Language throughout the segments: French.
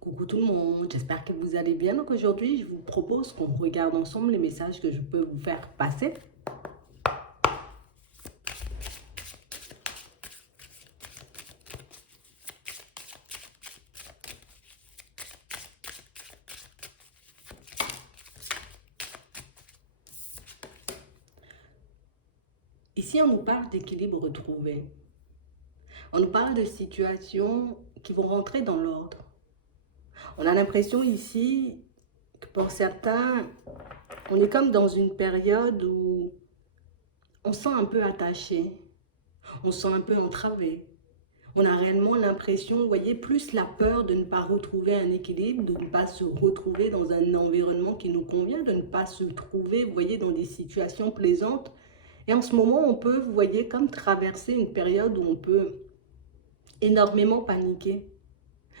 Coucou tout le monde, j'espère que vous allez bien. Donc aujourd'hui, je vous propose qu'on regarde ensemble les messages que je peux vous faire passer. Ici, on nous parle d'équilibre retrouvé. On nous parle de situations qui vont rentrer dans l'ordre. On a l'impression ici que pour certains, on est comme dans une période où on se sent un peu attaché, on se sent un peu entravé. On a réellement l'impression, vous voyez, plus la peur de ne pas retrouver un équilibre, de ne pas se retrouver dans un environnement qui nous convient, de ne pas se trouver, vous voyez, dans des situations plaisantes. Et en ce moment, on peut, vous voyez, comme traverser une période où on peut énormément paniquer.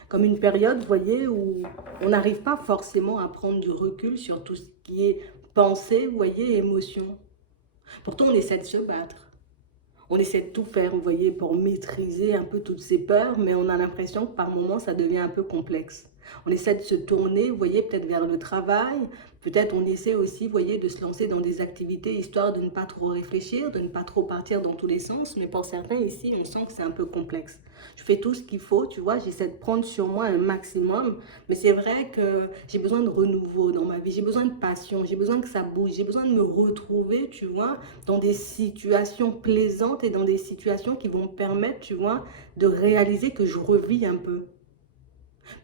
Comme une période, vous voyez, où on n'arrive pas forcément à prendre du recul sur tout ce qui est pensée, vous voyez, émotion. Pourtant, on essaie de se battre. On essaie de tout faire, vous voyez, pour maîtriser un peu toutes ces peurs, mais on a l'impression que par moments, ça devient un peu complexe. On essaie de se tourner, vous voyez, peut-être vers le travail. Peut-être on essaie aussi, vous voyez, de se lancer dans des activités histoire de ne pas trop réfléchir, de ne pas trop partir dans tous les sens. Mais pour certains ici, on sent que c'est un peu complexe. Je fais tout ce qu'il faut, tu vois, j'essaie de prendre sur moi un maximum. Mais c'est vrai que j'ai besoin de renouveau dans ma vie. J'ai besoin de passion, j'ai besoin que ça bouge. J'ai besoin de me retrouver, tu vois, dans des situations plaisantes et dans des situations qui vont me permettre, tu vois, de réaliser que je revis un peu.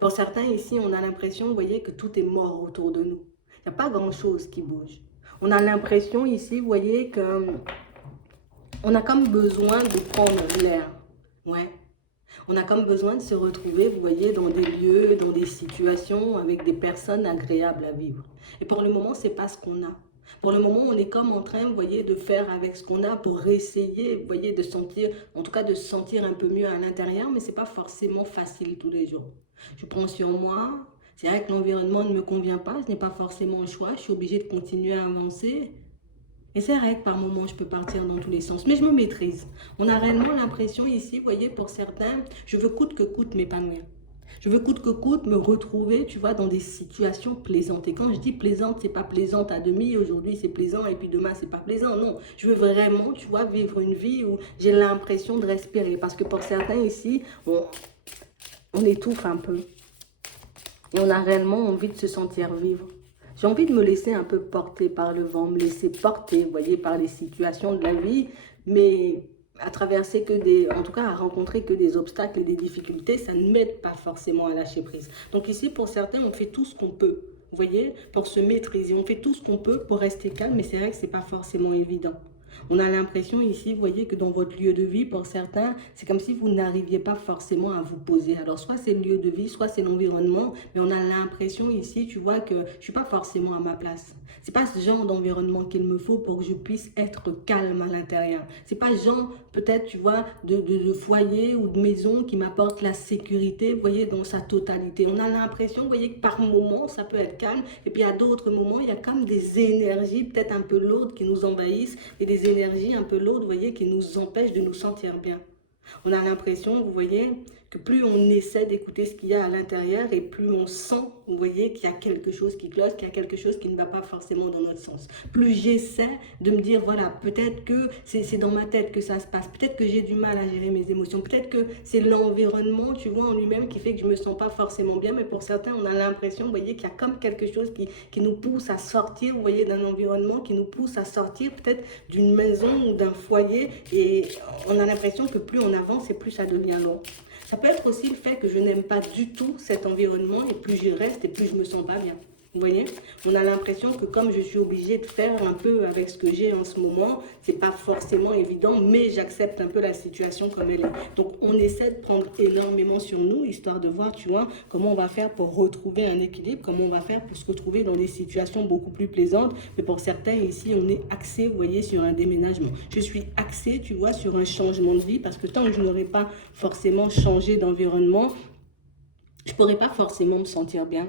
Pour certains ici, on a l'impression, vous voyez, que tout est mort autour de nous. Il n'y a pas grand-chose qui bouge. On a l'impression ici, vous voyez, que on a comme besoin de prendre l'air. Ouais. On a comme besoin de se retrouver, vous voyez, dans des lieux, dans des situations avec des personnes agréables à vivre. Et pour le moment, c'est pas ce qu'on a. Pour le moment, on est comme en train, vous voyez, de faire avec ce qu'on a pour essayer, vous voyez, de sentir, en tout cas de se sentir un peu mieux à l'intérieur, mais c'est pas forcément facile tous les jours. Je prends sur moi, c'est vrai que l'environnement ne me convient pas, je n'ai pas forcément le choix, je suis obligée de continuer à avancer. Et c'est vrai que par moments, je peux partir dans tous les sens, mais je me maîtrise. On a réellement l'impression ici, vous voyez, pour certains, je veux coûte que coûte m'épanouir. Je veux coûte que coûte me retrouver, tu vois, dans des situations plaisantes. Et quand je dis plaisante, c'est pas plaisante à demi, aujourd'hui c'est plaisant et puis demain c'est pas plaisant. Non, je veux vraiment, tu vois, vivre une vie où j'ai l'impression de respirer. Parce que pour certains ici, on étouffe un peu. Et on a réellement envie de se sentir vivre. J'ai envie de me laisser un peu porter par le vent, me laisser porter, vous voyez, par les situations de la vie, mais à traverser que des, en tout cas à rencontrer que des obstacles et des difficultés, ça ne m'aide pas forcément à lâcher prise. Donc ici, pour certains, on fait tout ce qu'on peut, vous voyez, pour se maîtriser. On fait tout ce qu'on peut pour rester calme, mais c'est vrai que ce n'est pas forcément évident. On a l'impression ici, vous voyez, que dans votre lieu de vie, pour certains, c'est comme si vous n'arriviez pas forcément à vous poser. Alors, soit c'est le lieu de vie, soit c'est l'environnement, mais on a l'impression ici, tu vois, que je ne suis pas forcément à ma place. C'est pas ce genre d'environnement qu'il me faut pour que je puisse être calme à l'intérieur. C'est pas ce genre, peut-être, tu vois, de foyer ou de maison qui m'apporte la sécurité, vous voyez, dans sa totalité. On a l'impression, vous voyez, que par moments, ça peut être calme, et puis à d'autres moments, il y a comme des énergies peut-être un peu lourdes qui nous envahissent, et des énergies un peu lourdes, vous voyez, qui nous empêchent de nous sentir bien. On a l'impression, vous voyez, que plus on essaie d'écouter ce qu'il y a à l'intérieur et plus on sent, vous voyez, qu'il y a quelque chose qui cloche, qu'il y a quelque chose qui ne va pas forcément dans notre sens. Plus j'essaie de me dire, voilà, peut-être que c'est dans ma tête que ça se passe, peut-être que j'ai du mal à gérer mes émotions, peut-être que c'est l'environnement, tu vois, en lui-même qui fait que je ne me sens pas forcément bien, mais pour certains, on a l'impression, vous voyez, qu'il y a comme quelque chose qui nous pousse à sortir, vous voyez, d'un environnement, qui nous pousse à sortir peut-être d'une maison ou d'un foyer, et on a l'impression que plus on avance et plus ça devient long. Ça peut être aussi le fait que je n'aime pas du tout cet environnement et plus j'y reste et plus je me sens pas bien. Vous voyez, on a l'impression que comme je suis obligée de faire un peu avec ce que j'ai en ce moment, c'est pas forcément évident, mais j'accepte un peu la situation comme elle est. Donc on essaie de prendre énormément sur nous, histoire de voir, tu vois, comment on va faire pour retrouver un équilibre, comment on va faire pour se retrouver dans des situations beaucoup plus plaisantes. Mais pour certains ici, on est axé, vous voyez, sur un déménagement. Je suis axée, tu vois, sur un changement de vie, parce que tant que je n'aurai pas forcément changé d'environnement, je ne pourrais pas forcément me sentir bien.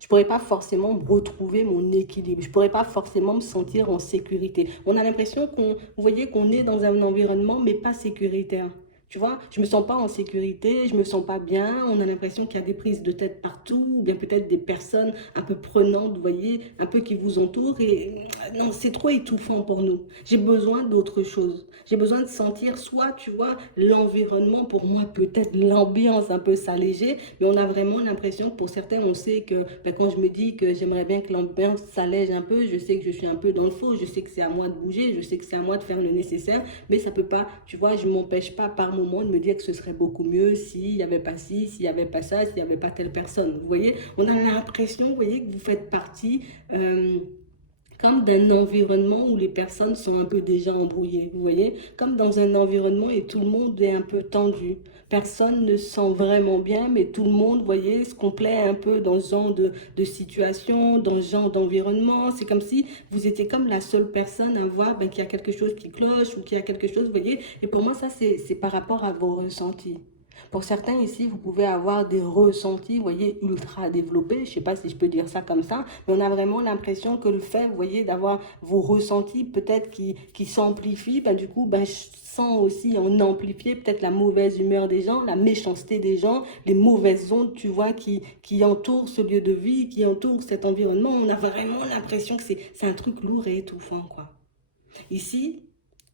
Je ne pourrais pas forcément retrouver mon équilibre. Je ne pourrais pas forcément me sentir en sécurité. On a l'impression qu'on, vous voyez, qu'on est dans un environnement, mais pas sécuritaire. Tu vois, je me sens pas en sécurité, je me sens pas bien, on a l'impression qu'il y a des prises de tête partout, ou bien peut-être des personnes un peu prenantes, vous voyez, un peu qui vous entourent, et non, c'est trop étouffant pour nous. J'ai besoin d'autre chose. J'ai besoin de sentir soit, tu vois, l'environnement, pour moi, peut-être l'ambiance un peu s'alléger, mais on a vraiment l'impression que pour certains, on sait que ben, quand je me dis que j'aimerais bien que l'ambiance s'allège un peu, je sais que je suis un peu dans le faux, je sais que c'est à moi de bouger, je sais que c'est à moi de faire le nécessaire, mais ça peut pas, tu vois, je m'empêche pas par moment de me dire que ce serait beaucoup mieux s'il n'y avait pas ci, s'il n'y avait pas ça, s'il n'y avait pas telle personne. Vous voyez, on a l'impression, vous voyez, que vous faites partie comme d'un environnement où les personnes sont un peu déjà embrouillées, vous voyez, comme dans un environnement et tout le monde est un peu tendu. Personne ne se sent vraiment bien, mais tout le monde, vous voyez, se complaît un peu dans ce genre de situation, dans ce genre d'environnement. C'est comme si vous étiez comme la seule personne à voir ben, qu'il y a quelque chose qui cloche ou qu'il y a quelque chose, vous voyez. Et pour moi, ça, c'est par rapport à vos ressentis. Pour certains ici, vous pouvez avoir des ressentis, vous voyez, ultra développés. Je ne sais pas si je peux dire ça comme ça, mais on a vraiment l'impression que le fait, vous voyez, d'avoir vos ressentis peut-être qui s'amplifient, ben, du coup, ben, je sens aussi en amplifier peut-être la mauvaise humeur des gens, la méchanceté des gens, les mauvaises ondes, tu vois, qui entourent ce lieu de vie, qui entourent cet environnement. On a vraiment l'impression que c'est un truc lourd et étouffant, quoi. Ici,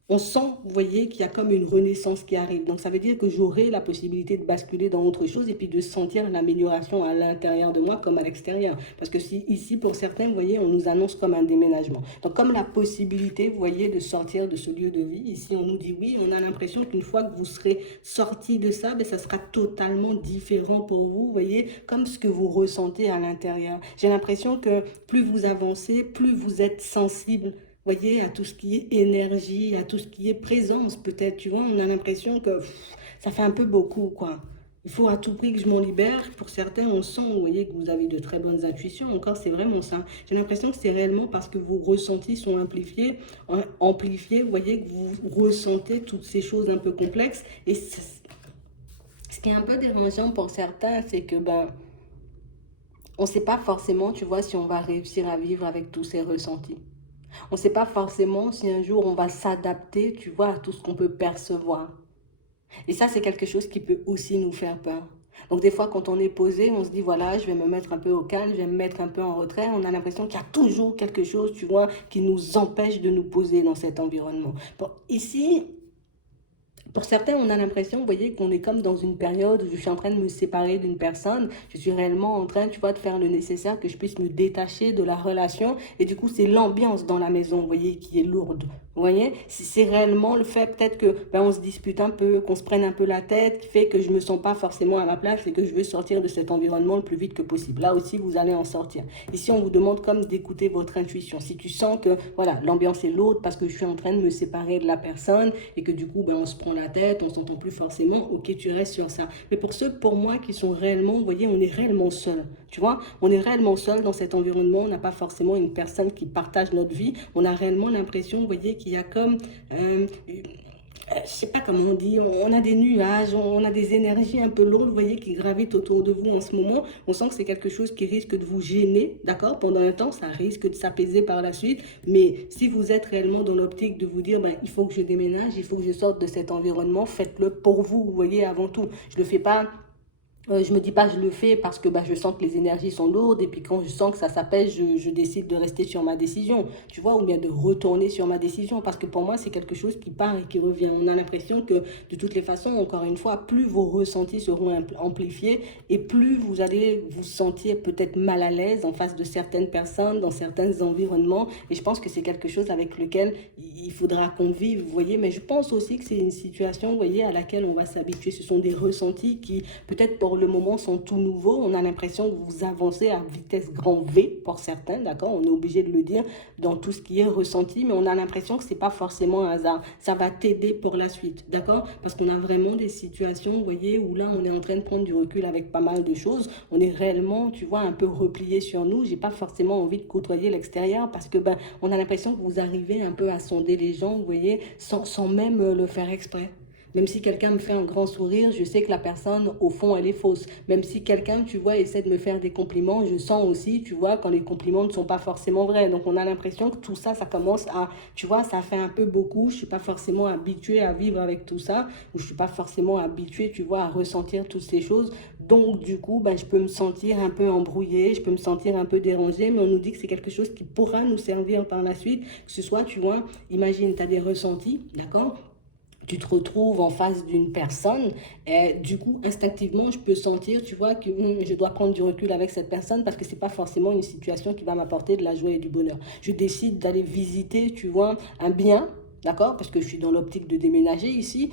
on sent, vous voyez, qu'il y a comme une renaissance qui arrive. Donc, ça veut dire que j'aurai la possibilité de basculer dans autre chose et puis de sentir l'amélioration à l'intérieur de moi comme à l'extérieur. Parce que si, ici, pour certains, vous voyez, on nous annonce comme un déménagement. Donc, comme la possibilité, vous voyez, de sortir de ce lieu de vie, ici, on nous dit oui, on a l'impression qu'une fois que vous serez sorti de ça, ben, ça sera totalement différent pour vous, vous voyez, comme ce que vous ressentez à l'intérieur. J'ai l'impression que plus vous avancez, plus vous êtes sensible, voyez, à tout ce qui est énergie, à tout ce qui est présence, peut-être, tu vois, on a l'impression que ça fait un peu beaucoup, quoi. Il faut à tout prix que je m'en libère. Pour certains, on sent, vous voyez, que vous avez de très bonnes intuitions. Encore, c'est vraiment ça. J'ai l'impression que c'est réellement parce que vos ressentis sont amplifiés, vous voyez, que vous ressentez toutes ces choses un peu complexes. Et ce qui est un peu dérangeant pour certains, c'est que, ben, on ne sait pas forcément, tu vois, si on va réussir à vivre avec tous ces ressentis. On ne sait pas forcément si un jour on va s'adapter, tu vois, à tout ce qu'on peut percevoir. Et ça, c'est quelque chose qui peut aussi nous faire peur. Donc des fois, quand on est posé, on se dit, voilà, je vais me mettre un peu au calme, je vais me mettre un peu en retrait. On a l'impression qu'il y a toujours quelque chose, tu vois, qui nous empêche de nous poser dans cet environnement. Bon, ici, pour certains, on a l'impression, vous voyez, qu'on est comme dans une période où je suis en train de me séparer d'une personne. Je suis réellement en train, tu vois, de faire le nécessaire que je puisse me détacher de la relation. Et du coup, c'est l'ambiance dans la maison, vous voyez, qui est lourde. Vous voyez, si c'est réellement le fait peut-être que ben, on se dispute un peu, qu'on se prenne un peu la tête, qui fait que je me sens pas forcément à ma place et que je veux sortir de cet environnement le plus vite que possible. Là aussi, vous allez en sortir. Ici, on vous demande comme d'écouter votre intuition. Si tu sens que voilà, l'ambiance est lourde parce que je suis en train de me séparer de la personne et que du coup, ben, on se prend la tête, on s'entend plus forcément, ok, tu restes sur ça. Mais pour ceux, pour moi, qui sont réellement, vous voyez, on est réellement seul. Tu vois, on est réellement seul dans cet environnement. On n'a pas forcément une personne qui partage notre vie. On a réellement l'impression, vous voyez, qu'il y a comme je sais pas comment on dit, on a des nuages, on a des énergies un peu lourdes, vous voyez, qui gravitent autour de vous en ce moment. On sent que c'est quelque chose qui risque de vous gêner, d'accord, pendant un temps, ça risque de s'apaiser par la suite. Mais si vous êtes réellement dans l'optique de vous dire, ben, il faut que je déménage, il faut que je sorte de cet environnement, faites-le pour vous, vous voyez, avant tout. Je le fais pas je me dis pas je le fais parce que bah, je sens que les énergies sont lourdes et puis quand je sens que ça s'apaise, je décide de rester sur ma décision, tu vois, ou bien de retourner sur ma décision parce que pour moi c'est quelque chose qui part et qui revient. On a l'impression que de toutes les façons, encore une fois, plus vos ressentis seront amplifiés et plus vous allez vous sentir peut-être mal à l'aise en face de certaines personnes, dans certains environnements et je pense que c'est quelque chose avec lequel il faudra qu'on vive, vous voyez, mais je pense aussi que c'est une situation, vous voyez, à laquelle on va s'habituer. Ce sont des ressentis qui peut-être pour le moment sont tout nouveaux. On a l'impression que vous avancez à vitesse grand V pour certains, d'accord? On est obligé de le dire dans tout ce qui est ressenti, mais on a l'impression que c'est pas forcément un hasard. Ça va t'aider pour la suite, d'accord? Parce qu'on a vraiment des situations, vous voyez, où là, on est en train de prendre du recul avec pas mal de choses. On est réellement, tu vois, un peu replié sur nous. J'ai pas forcément envie de côtoyer l'extérieur parce que, ben, on a l'impression que vous arrivez un peu à sonder les gens, vous voyez, sans même le faire exprès. Même si quelqu'un me fait un grand sourire, je sais que la personne, au fond, elle est fausse. Même si quelqu'un, tu vois, essaie de me faire des compliments, je sens aussi, tu vois, quand les compliments ne sont pas forcément vrais. Donc, on a l'impression que tout ça, ça commence à, tu vois, ça fait un peu beaucoup. Je suis pas forcément habituée à vivre avec tout ça, ou je suis pas forcément habituée, tu vois, à ressentir toutes ces choses. Donc, du coup, ben, je peux me sentir un peu embrouillée, je peux me sentir un peu dérangée, mais on nous dit que c'est quelque chose qui pourra nous servir par la suite, que ce soit, tu vois, imagine, tu as des ressentis, d'accord? Tu te retrouves en face d'une personne et du coup, instinctivement, je peux sentir, tu vois, que je dois prendre du recul avec cette personne parce que c'est pas forcément une situation qui va m'apporter de la joie et du bonheur. Je décide d'aller visiter, tu vois, un bien. D'accord? Parce que je suis dans l'optique de déménager ici.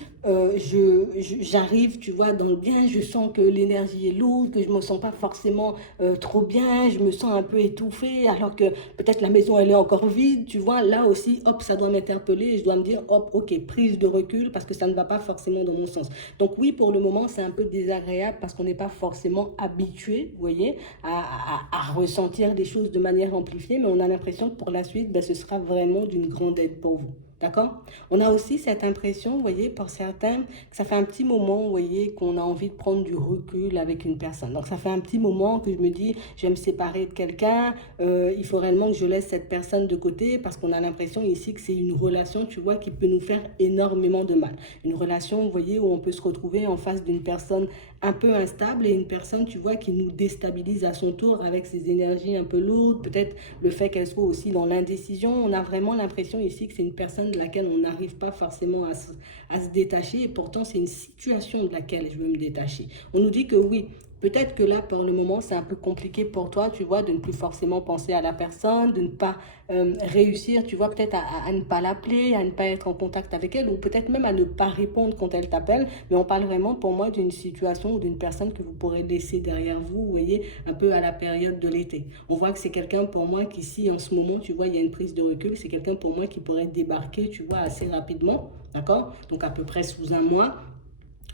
J'arrive, tu vois, dans le bien, je sens que l'énergie est lourde, que je me sens pas forcément trop bien, je me sens un peu étouffée, alors que peut-être la maison, elle est encore vide, tu vois. Là aussi, hop, ça doit m'interpeller et je dois me dire, hop, ok, prise de recul parce que ça ne va pas forcément dans mon sens. Donc oui, pour le moment, c'est un peu désagréable parce qu'on n'est pas forcément habitué, vous voyez, à ressentir des choses de manière amplifiée, mais on a l'impression que pour la suite, ben, ce sera vraiment d'une grande aide pour vous. D'accord? On a aussi cette impression, vous voyez, pour certains, que ça fait un petit moment, vous voyez, qu'on a envie de prendre du recul avec une personne. Donc, ça fait un petit moment que je me dis, je vais me séparer de quelqu'un, il faut réellement que je laisse cette personne de côté parce qu'on a l'impression ici que c'est une relation, tu vois, qui peut nous faire énormément de mal. Une relation, vous voyez, où on peut se retrouver en face d'une personne un peu instable et une personne, tu vois, qui nous déstabilise à son tour avec ses énergies un peu lourdes, peut-être le fait qu'elle soit aussi dans l'indécision. On a vraiment l'impression ici que c'est une personne de laquelle on n'arrive pas forcément à se détacher et pourtant c'est une situation de laquelle je veux me détacher. On nous dit que oui, peut-être que là, pour le moment, c'est un peu compliqué pour toi, tu vois, de ne plus forcément penser à la personne, de ne pas réussir, tu vois, peut-être à ne pas l'appeler, à ne pas être en contact avec elle, ou peut-être même à ne pas répondre quand elle t'appelle. Mais on parle vraiment, pour moi, d'une situation ou d'une personne que vous pourrez laisser derrière vous, vous voyez, un peu à la période de l'été. On voit que c'est quelqu'un, pour moi, qui, si en ce moment, tu vois, il y a une prise de recul, c'est quelqu'un, pour moi, qui pourrait débarquer, tu vois, assez rapidement, d'accord? Donc, à peu près sous un mois.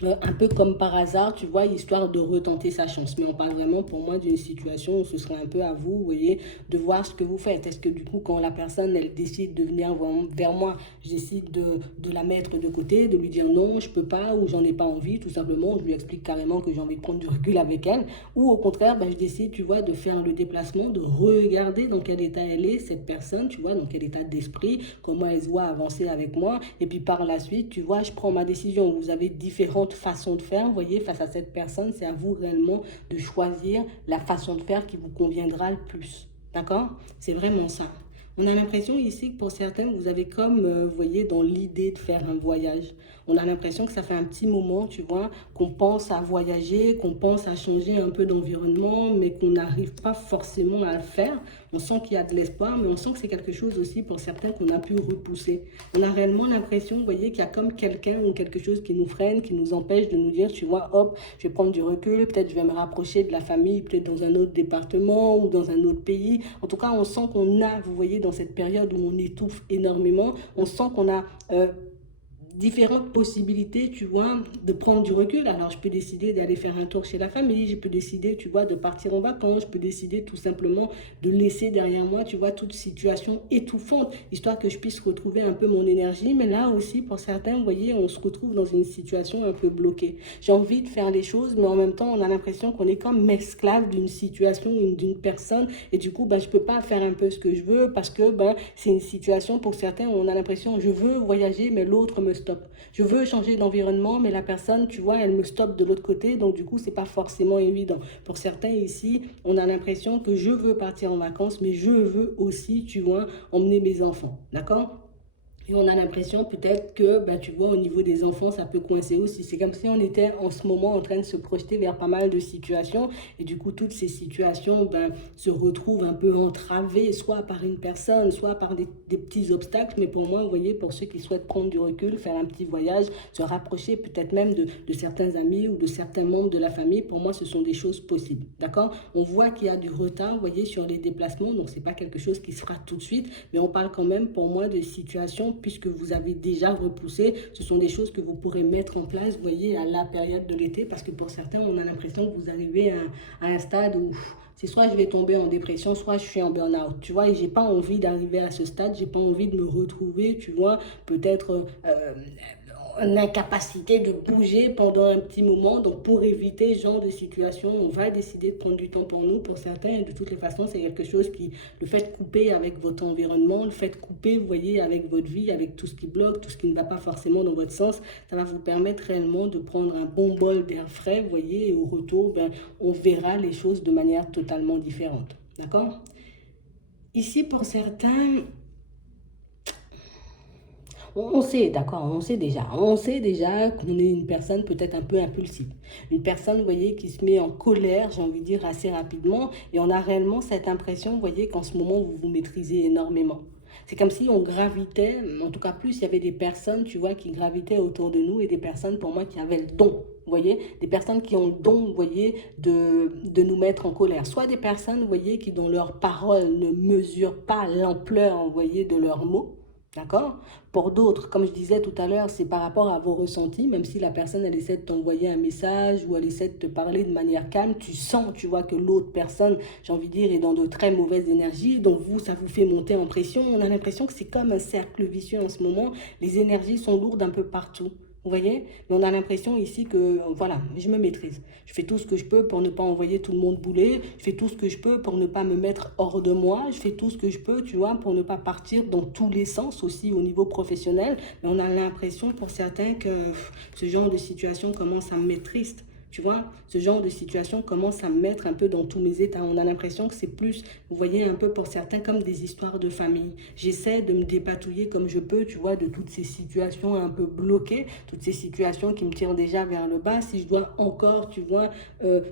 Un peu comme par hasard, tu vois, histoire de retenter sa chance. Mais on parle vraiment pour moi d'une situation où ce serait un peu à vous, vous voyez, de voir ce que vous faites. Est-ce que du coup, quand la personne, elle décide de venir vers moi, je décide de la mettre de côté, de lui dire non, je peux pas, ou j'en ai pas envie, tout simplement, je lui explique carrément que j'ai envie de prendre du recul avec elle. Ou au contraire, ben, je décide, tu vois, de faire le déplacement, de regarder dans quel état elle est, cette personne, tu vois, dans quel état d'esprit, comment elle se voit avancer avec moi. Et puis par la suite, tu vois, je prends ma décision. Vous avez différentes façon de faire, vous voyez, face à cette personne, c'est à vous réellement de choisir la façon de faire qui vous conviendra le plus. D'accord? C'est vraiment ça. On a l'impression ici que pour certains, vous avez comme, vous voyez, dans l'idée de faire un voyage. On a l'impression que ça fait un petit moment, tu vois, qu'on pense à voyager, qu'on pense à changer un peu d'environnement, mais qu'on n'arrive pas forcément à le faire. On sent qu'il y a de l'espoir, mais on sent que c'est quelque chose aussi pour certains qu'on a pu repousser. On a réellement l'impression, vous voyez, qu'il y a comme quelqu'un ou quelque chose qui nous freine, qui nous empêche de nous dire, tu vois, hop, je vais prendre du recul, peut-être je vais me rapprocher de la famille, peut-être dans un autre département ou dans un autre pays. En tout cas, on sent qu'on a, vous voyez, dans cette période où on étouffe énormément, on sent qu'on a différentes possibilités, tu vois, de prendre du recul. Alors, je peux décider d'aller faire un tour chez la famille, je peux décider, tu vois, de partir en vacances, je peux décider tout simplement de laisser derrière moi, tu vois, toute situation étouffante, histoire que je puisse retrouver un peu mon énergie. Mais là aussi, pour certains, vous voyez, on se retrouve dans une situation un peu bloquée. J'ai envie de faire les choses, mais en même temps, on a l'impression qu'on est comme esclave d'une situation, d'une personne, et du coup, ben, je peux pas faire un peu ce que je veux parce que ben, c'est une situation, pour certains, où on a l'impression, je veux voyager, mais l'autre me stoppe. Je veux changer d'environnement, mais la personne, tu vois, elle me stoppe de l'autre côté. Donc, du coup, c'est pas forcément évident. Pour certains ici, on a l'impression que je veux partir en vacances, mais je veux aussi, tu vois, emmener mes enfants. D'accord? Et on a l'impression peut-être que, ben, tu vois, au niveau des enfants, ça peut coincer aussi. C'est comme si on était en ce moment en train de se projeter vers pas mal de situations. Et du coup, toutes ces situations ben, se retrouvent un peu entravées, soit par une personne, soit par des petits obstacles. Mais pour moi, vous voyez, pour ceux qui souhaitent prendre du recul, faire un petit voyage, se rapprocher peut-être même de certains amis ou de certains membres de la famille, pour moi, ce sont des choses possibles. D'accord? On voit qu'il y a du retard, vous voyez, sur les déplacements. Donc, c'est pas quelque chose qui se fera tout de suite. Mais on parle quand même, pour moi, de situations puisque vous avez déjà repoussé. Ce sont des choses que vous pourrez mettre en place, vous voyez, à la période de l'été, parce que pour certains, on a l'impression que vous arrivez à un stade où c'est soit je vais tomber en dépression, soit je suis en burn-out, tu vois, et j'ai pas envie d'arriver à ce stade, j'ai pas envie de me retrouver, tu vois, peut-être en incapacité de bouger pendant un petit moment. Donc, pour éviter ce genre de situation, on va décider de prendre du temps pour nous. Pour certains, de toutes les façons, c'est quelque chose qui, le fait de couper avec votre environnement, le fait de couper, vous voyez, avec votre vie, avec tout ce qui bloque, tout ce qui ne va pas forcément dans votre sens, ça va vous permettre réellement de prendre un bon bol d'air frais, vous voyez, et au retour, ben, on verra les choses de manière totalement différente. D'accord? Ici, pour certains, on sait, d'accord, on sait déjà qu'on est une personne peut-être un peu impulsive. Une personne, vous voyez, qui se met en colère, j'ai envie de dire, assez rapidement. Et on a réellement cette impression, vous voyez, qu'en ce moment, vous vous maîtrisez énormément. C'est comme si on gravitait, en tout cas plus, il y avait des personnes, tu vois, qui gravitaient autour de nous et des personnes, pour moi, qui avaient le don. Vous voyez, des personnes qui ont le don, vous voyez, de nous mettre en colère. Soit des personnes, vous voyez, qui dans leurs paroles ne mesurent pas l'ampleur, vous voyez, de leurs mots. D'accord? Pour d'autres, comme je disais tout à l'heure, c'est par rapport à vos ressentis, même si la personne, elle essaie de t'envoyer un message ou elle essaie de te parler de manière calme, tu sens, tu vois, que l'autre personne, j'ai envie de dire, est dans de très mauvaises énergies, donc vous, ça vous fait monter en pression. On a l'impression que c'est comme un cercle vicieux en ce moment, les énergies sont lourdes un peu partout. Vous voyez? Mais on a l'impression ici que, voilà, je me maîtrise. Je fais tout ce que je peux pour ne pas envoyer tout le monde bouler. Je fais tout ce que je peux pour ne pas me mettre hors de moi. Je fais tout ce que je peux, tu vois, pour ne pas partir dans tous les sens aussi au niveau professionnel. Mais on a l'impression pour certains que ce genre de situation commence à me mettre triste. Tu vois, ce genre de situation commence à me mettre un peu dans tous mes états. On a l'impression que c'est plus, vous voyez, un peu pour certains comme des histoires de famille. J'essaie de me dépatouiller comme je peux, tu vois, de toutes ces situations un peu bloquées, toutes ces situations qui me tirent déjà vers le bas. Si je dois encore, tu vois,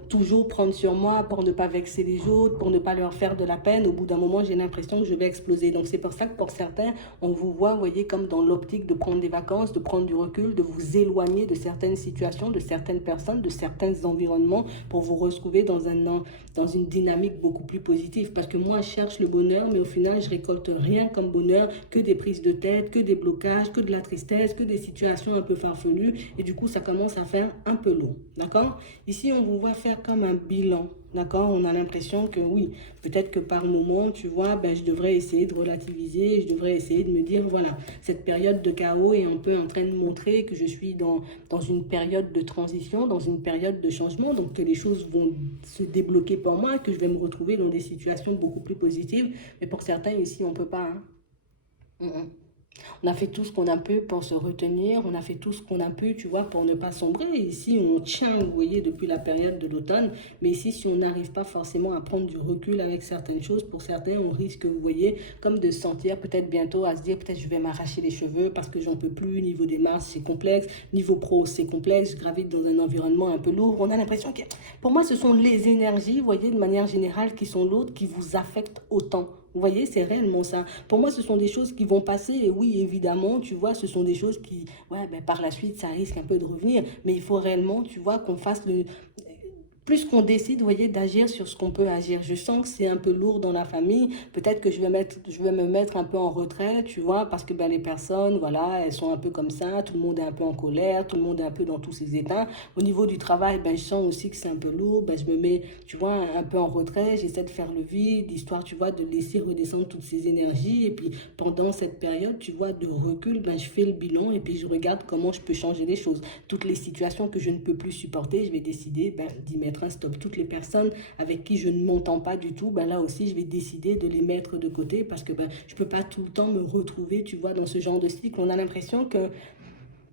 toujours prendre sur moi pour ne pas vexer les autres, pour ne pas leur faire de la peine, au bout d'un moment, j'ai l'impression que je vais exploser. Donc c'est pour ça que pour certains, on vous voit, vous voyez, comme dans l'optique de prendre des vacances, de prendre du recul, de vous éloigner de certaines situations, de certaines personnes, de certains environnements pour vous retrouver dans une dynamique beaucoup plus positive. Parce que moi, je cherche le bonheur, mais au final, je récolte rien comme bonheur, que des prises de tête, que des blocages, que de la tristesse, que des situations un peu farfelues. Et du coup, ça commence à faire un peu lourd. D'accord? Ici, on vous voit faire comme un bilan. D'accord? On a l'impression que oui, peut-être que par moment, tu vois, ben, je devrais essayer de relativiser, je devrais essayer de me dire, voilà, cette période de chaos est un peu en train de montrer que je suis dans une période de transition, dans une période de changement, donc que les choses vont se débloquer pour moi, que je vais me retrouver dans des situations beaucoup plus positives. Mais pour certains, ici, on ne peut pas. Hein. Mm, mm. On a fait tout ce qu'on a pu pour se retenir, on a fait tout ce qu'on a pu, tu vois, pour ne pas sombrer. Ici, on tient, vous voyez, depuis la période de l'automne, mais ici, si on n'arrive pas forcément à prendre du recul avec certaines choses, pour certains, on risque, vous voyez, comme de se sentir peut-être bientôt à se dire, peut-être je vais m'arracher les cheveux parce que j'en peux plus, niveau des masses, c'est complexe, niveau pro, c'est complexe, je gravite dans un environnement un peu lourd. On a l'impression que, pour moi, ce sont les énergies, vous voyez, de manière générale, qui sont lourdes, qui vous affectent autant. Vous voyez, c'est réellement ça. Pour moi, ce sont des choses qui vont passer. Et oui, évidemment, tu vois, ce sont des choses qui, ouais, ben, par la suite, ça risque un peu de revenir. Mais il faut réellement, tu vois, qu'on fasse le, plus qu'on décide, vous voyez, d'agir sur ce qu'on peut agir. Je sens que c'est un peu lourd dans la famille. Peut-être que je vais me mettre un peu en retrait, tu vois, parce que ben, les personnes, voilà, elles sont un peu comme ça. Tout le monde est un peu en colère, tout le monde est un peu dans tous ses états. Au niveau du travail, ben, je sens aussi que c'est un peu lourd. Ben, je me mets, tu vois, un peu en retrait. J'essaie de faire le vide, histoire, tu vois, de laisser redescendre toutes ces énergies. Et puis, pendant cette période, tu vois, de recul, ben, je fais le bilan et puis je regarde comment je peux changer les choses. Toutes les situations que je ne peux plus supporter, je vais décider ben, d'y mettre un stop. Toutes les personnes avec qui je ne m'entends pas du tout, ben là aussi, je vais décider de les mettre de côté parce que ben, je ne peux pas tout le temps me retrouver, tu vois, dans ce genre de cycle. On a l'impression que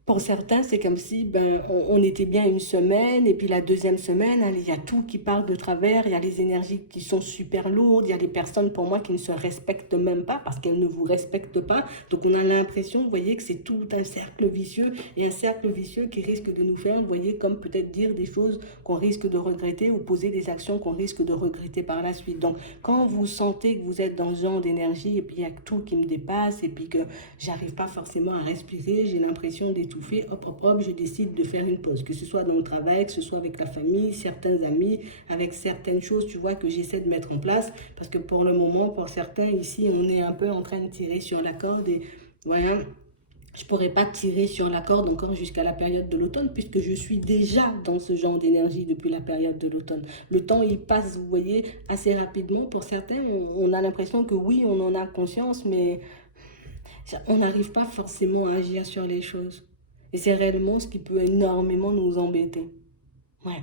pour certains, c'est comme si ben, on était bien une semaine et puis la deuxième semaine, allez, il y a tout qui part de travers, il y a les énergies qui sont super lourdes, il y a des personnes pour moi qui ne se respectent même pas parce qu'elles ne vous respectent pas. Donc on a l'impression, vous voyez, que c'est tout un cercle vicieux et un cercle vicieux qui risque de nous faire, vous voyez, comme peut-être dire des choses qu'on risque de regretter ou poser des actions qu'on risque de regretter par la suite. Donc quand vous sentez que vous êtes dans ce genre d'énergie et puis il y a tout qui me dépasse et puis que j'arrive pas forcément à respirer, j'ai l'impression d'étouffer, hop, hop, hop, je décide de faire une pause, que ce soit dans le travail, que ce soit avec la famille, certains amis, avec certaines choses, tu vois, que j'essaie de mettre en place, parce que pour le moment, pour certains, ici, on est un peu en train de tirer sur la corde et, voilà, je ne pourrais pas tirer sur la corde encore jusqu'à la période de l'automne puisque je suis déjà dans ce genre d'énergie depuis la période de l'automne. Le temps, il passe, vous voyez, assez rapidement. Pour certains, on a l'impression que oui, on en a conscience, mais on n'arrive pas forcément à agir sur les choses. Et c'est réellement ce qui peut énormément nous embêter. Ouais.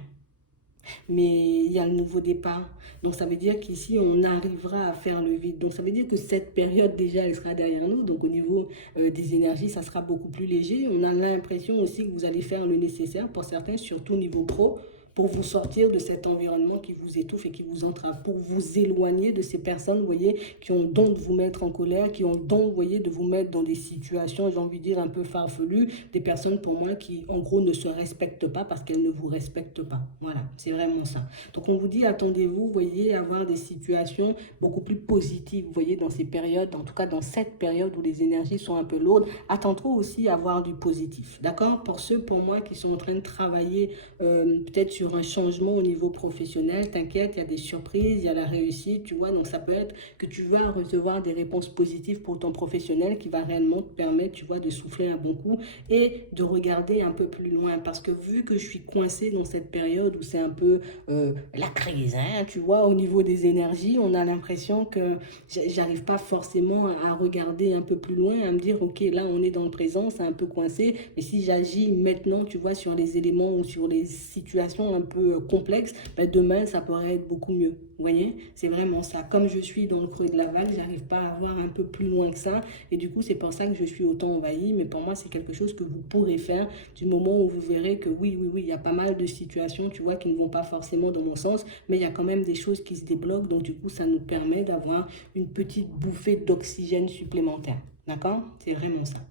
Mais il y a le nouveau départ. Donc ça veut dire qu'ici, on arrivera à faire le vide. Donc ça veut dire que cette période déjà, elle sera derrière nous. Donc au niveau des énergies, ça sera beaucoup plus léger. On a l'impression aussi que vous allez faire le nécessaire pour certains, surtout au niveau pro, pour vous sortir de cet environnement qui vous étouffe et qui vous entrave, pour vous éloigner de ces personnes, vous voyez, qui ont le don de vous mettre en colère, qui ont le don, vous voyez, de vous mettre dans des situations, j'ai envie de dire, un peu farfelues, des personnes pour moi qui, en gros, ne se respectent pas parce qu'elles ne vous respectent pas. Voilà, c'est vraiment ça. Donc on vous dit, attendez-vous, vous voyez, à avoir des situations beaucoup plus positives, vous voyez, dans ces périodes, en tout cas dans cette période où les énergies sont un peu lourdes, attendez-vous aussi à avoir du positif, d'accord? Pour ceux, pour moi, qui sont en train de travailler peut-être sur un changement au niveau professionnel, t'inquiète, il y a des surprises, il y a la réussite, tu vois, donc ça peut être que tu vas recevoir des réponses positives pour ton professionnel qui va réellement te permettre, tu vois, de souffler un bon coup et de regarder un peu plus loin, parce que vu que je suis coincée dans cette période où c'est un peu la crise, hein, tu vois, au niveau des énergies, on a l'impression que j'arrive pas forcément à regarder un peu plus loin, à me dire, ok, là on est dans le présent, c'est un peu coincé, mais si j'agis maintenant, tu vois, sur les éléments ou sur les situations un peu complexes, ben demain ça pourrait être beaucoup mieux. Vous voyez, c'est vraiment ça. Comme je suis dans le creux de la vague, j'arrive pas à voir un peu plus loin que ça. Et du coup, c'est pour ça que je suis autant envahie. Mais pour moi, c'est quelque chose que vous pourrez faire du moment où vous verrez que oui, oui, oui, il y a pas mal de situations, tu vois, qui ne vont pas forcément dans mon sens. Mais il y a quand même des choses qui se débloquent. Donc, du coup, ça nous permet d'avoir une petite bouffée d'oxygène supplémentaire. D'accord? C'est vraiment ça.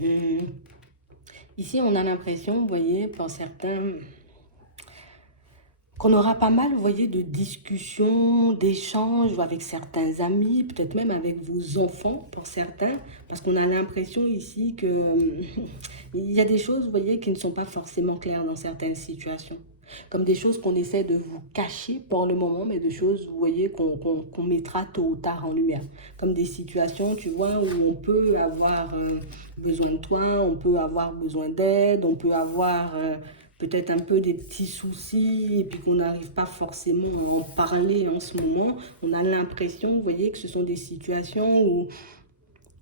Hum. Ici, on a l'impression, vous voyez, pour certains qu'on aura pas mal, vous voyez, de discussions, d'échanges avec certains amis, peut-être même avec vos enfants pour certains, parce qu'on a l'impression ici que il y a des choses, vous voyez, qui ne sont pas forcément claires dans certaines situations. Comme des choses qu'on essaie de vous cacher pour le moment, mais des choses, vous voyez, qu'on mettra tôt ou tard en lumière. Comme des situations, tu vois, où on peut avoir besoin de toi, on peut avoir besoin d'aide, on peut avoir peut-être un peu des petits soucis et puis qu'on n'arrive pas forcément à en parler en ce moment. On a l'impression, vous voyez, que ce sont des situations où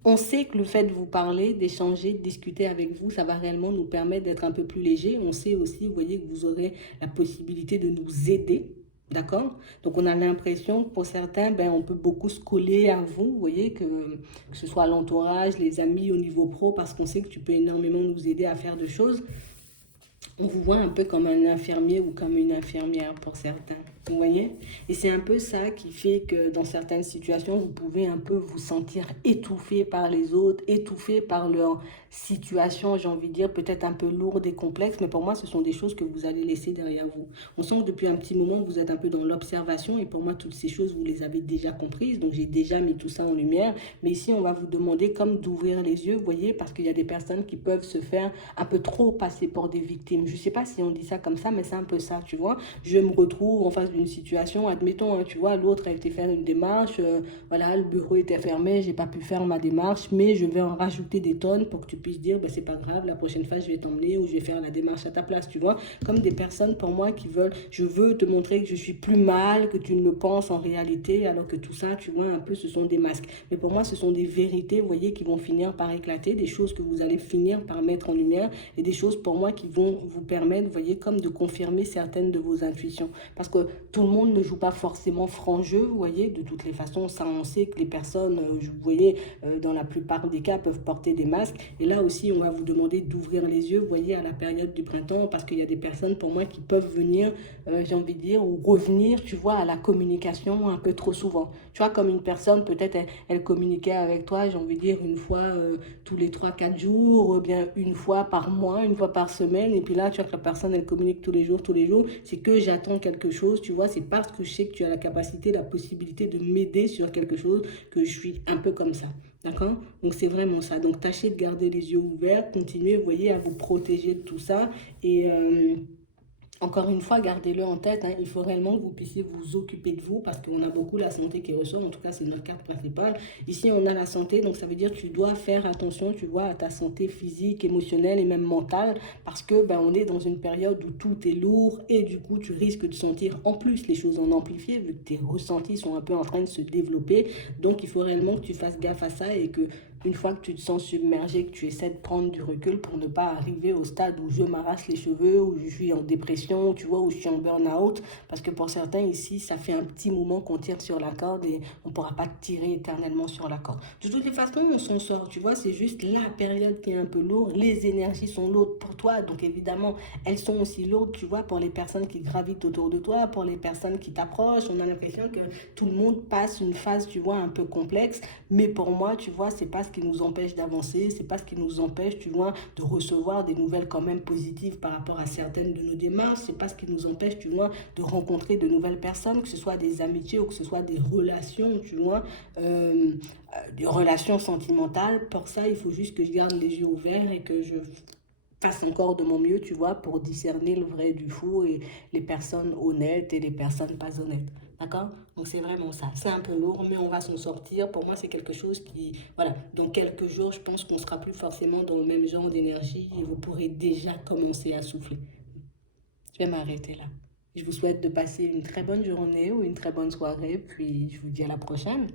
on sait que le fait de vous parler, d'échanger, de discuter avec vous, ça va réellement nous permettre d'être un peu plus léger. On sait aussi, vous voyez, que vous aurez la possibilité de nous aider. D'accord? Donc on a l'impression que pour certains, ben, on peut beaucoup se coller à vous, vous voyez, que ce soit l'entourage, les amis au niveau pro, parce qu'on sait que tu peux énormément nous aider à faire de choses. On vous voit un peu comme un infirmier ou comme une infirmière pour certains. Vous voyez? Et c'est un peu ça qui fait que dans certaines situations, vous pouvez un peu vous sentir étouffé par les autres, étouffé par leur situation, j'ai envie de dire, peut-être un peu lourde et complexe, mais pour moi, ce sont des choses que vous allez laisser derrière vous. On sent que depuis un petit moment, vous êtes un peu dans l'observation et pour moi, toutes ces choses, vous les avez déjà comprises, donc j'ai déjà mis tout ça en lumière. Mais ici, on va vous demander comme d'ouvrir les yeux, vous voyez, parce qu'il y a des personnes qui peuvent se faire un peu trop passer pour des victimes. Je ne sais pas si on dit ça comme ça, mais c'est un peu ça, tu vois. Je me retrouve en face d'une situation, admettons, hein, tu vois, l'autre a été faire une démarche, voilà, le bureau était fermé, j'ai pas pu faire ma démarche, mais je vais en rajouter des tonnes pour que tu puisses dire, ben, c'est pas grave, la prochaine fois, je vais t'emmener ou je vais faire la démarche à ta place, tu vois. Comme des personnes pour moi qui veulent, je veux te montrer que je suis plus mal que tu ne le penses en réalité, alors que tout ça, tu vois, un peu, ce sont des masques. Mais pour moi, ce sont des vérités, vous voyez, qui vont finir par éclater, des choses que vous allez finir par mettre en lumière et des choses pour moi qui vont vous permettre, vous voyez, comme de confirmer certaines de vos intuitions. Parce que tout le monde ne joue pas forcément franc jeu, vous voyez, de toutes les façons, ça on sait que les personnes, vous voyez, dans la plupart des cas, peuvent porter des masques. Et là aussi, on va vous demander d'ouvrir les yeux, vous voyez, à la période du printemps, parce qu'il y a des personnes, pour moi, qui peuvent venir, j'ai envie de dire, ou revenir, tu vois, à la communication un peu trop souvent. Tu vois, comme une personne, peut-être, elle communiquait avec toi, j'ai envie de dire, une fois tous les 3 4 jours, ou bien une fois par mois, une fois par semaine, et puis là, tu vois que la personne, elle communique tous les jours, c'est que j'attends quelque chose, tu vois, c'est parce que je sais que tu as la capacité, la possibilité de m'aider sur quelque chose que je suis un peu comme ça. D'accord? Donc c'est vraiment ça. Donc tâchez de garder les yeux ouverts, continuez, vous voyez, à vous protéger de tout ça. Et encore une fois, gardez-le en tête, hein, il faut réellement que vous puissiez vous occuper de vous parce qu'on a beaucoup la santé qui ressort, en tout cas c'est notre carte principale. Ici on a la santé, donc ça veut dire que tu dois faire attention, tu vois, à ta santé physique, émotionnelle et même mentale parce que ben, on est dans une période où tout est lourd et du coup tu risques de sentir en plus les choses en amplifié vu que tes ressentis sont un peu en train de se développer. Donc il faut réellement que tu fasses gaffe à ça et que une fois que tu te sens submergé, que tu essaies de prendre du recul pour ne pas arriver au stade où je m'arrache les cheveux, où je suis en dépression, tu vois, où je suis en burn-out. Parce que pour certains ici, ça fait un petit moment qu'on tire sur la corde et on ne pourra pas tirer éternellement sur la corde. De toutes les façons, on s'en sort, tu vois, c'est juste la période qui est un peu lourde. Les énergies sont lourdes pour toi, donc évidemment, elles sont aussi lourdes, tu vois, pour les personnes qui gravitent autour de toi, pour les personnes qui t'approchent. On a l'impression que tout le monde passe une phase, tu vois, un peu complexe. Mais pour moi, tu vois, c'est pas ce qui nous empêche d'avancer, c'est pas ce qui nous empêche, tu vois, de recevoir des nouvelles quand même positives par rapport à certaines de nos démarches. C'est pas ce qui nous empêche, tu vois, de rencontrer de nouvelles personnes, que ce soit des amitiés ou que ce soit des relations, tu vois, des relations sentimentales. Pour ça, il faut juste que je garde les yeux ouverts et que je fasse encore de mon mieux, tu vois, pour discerner le vrai du faux et les personnes honnêtes et les personnes pas honnêtes. D'accord? Donc c'est vraiment ça. C'est un peu lourd, mais on va s'en sortir. Pour moi, c'est quelque chose qui, voilà, dans quelques jours, je pense qu'on sera plus forcément dans le même genre d'énergie et vous pourrez déjà commencer à souffler. Je vais m'arrêter là. Je vous souhaite de passer une très bonne journée ou une très bonne soirée, puis je vous dis à la prochaine.